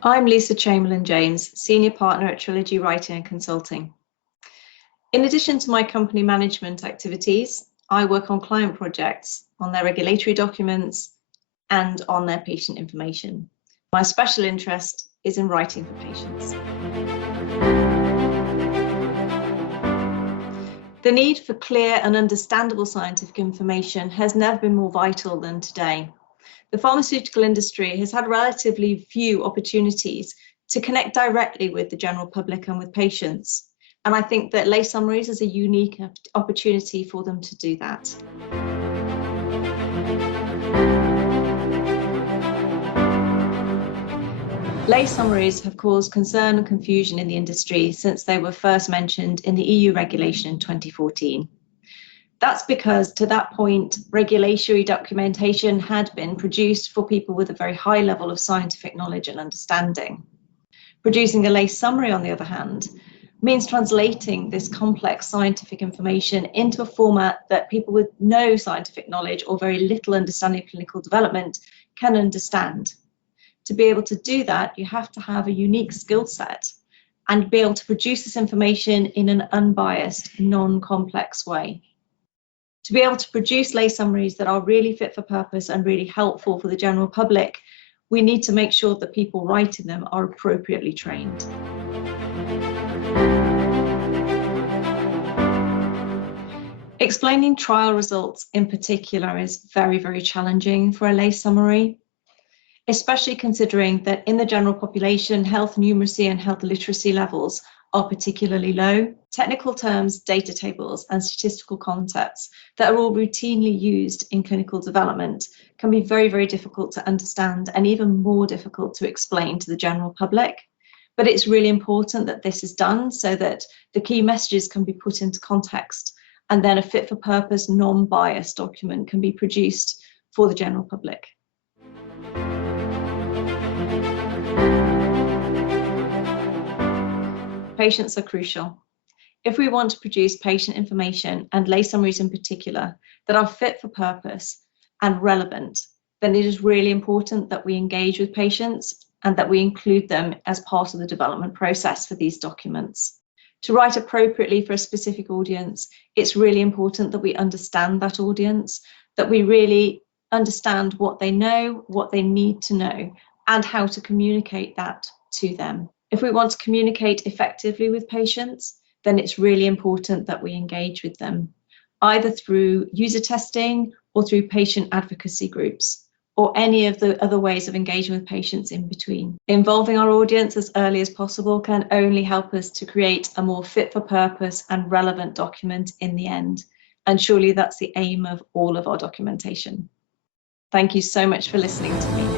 I'm Lisa Chamberlain James, Senior Partner at Trilogy Writing and Consulting. In addition to my company management activities, I work on client projects, on their regulatory documents, and on their patient information. My special interest is in writing for patients. The need for clear and understandable scientific information has never been more vital than today. The pharmaceutical industry has had relatively few opportunities to connect directly with the general public and with patients. And I think that Lay Summaries is a unique opportunity for them to do that. Lay Summaries have caused concern and confusion in the industry since they were first mentioned in the EU regulation in 2014. That's because to that point, regulatory documentation had been produced for people with a very high level of scientific knowledge and understanding. Producing a lay summary, on the other hand, means translating this complex scientific information into a format that people with no scientific knowledge or very little understanding of clinical development can understand. To be able to do that, you have to have a unique skill set and be able to produce this information in an unbiased, non-complex way. To be able to produce lay summaries that are really fit for purpose and really helpful for the general public, we need to make sure that people writing them are appropriately trained. Explaining trial results in particular is very, very challenging for a lay summary, especially considering that in the general population, health numeracy and health literacy levels are particularly low. Technical terms, data tables, and statistical concepts that are all routinely used in clinical development can be very, very difficult to understand and even more difficult to explain to the general public. But it's really important that this is done so that the key messages can be put into context and then a fit for purpose, non-biased document can be produced for the general public. Patients are crucial. If we want to produce patient information and lay summaries in particular that are fit for purpose and relevant, then it is really important that we engage with patients and that we include them as part of the development process for these documents. To write appropriately for a specific audience, it's really important that we understand that audience, that we really understand what they know, what they need to know, and how to communicate that to them. If we want to communicate effectively with patients, then it's really important that we engage with them, either through user testing or through patient advocacy groups, or any of the other ways of engaging with patients in between. Involving our audience as early as possible can only help us to create a more fit for purpose and relevant document in the end. And surely that's the aim of all of our documentation. Thank you so much for listening to me.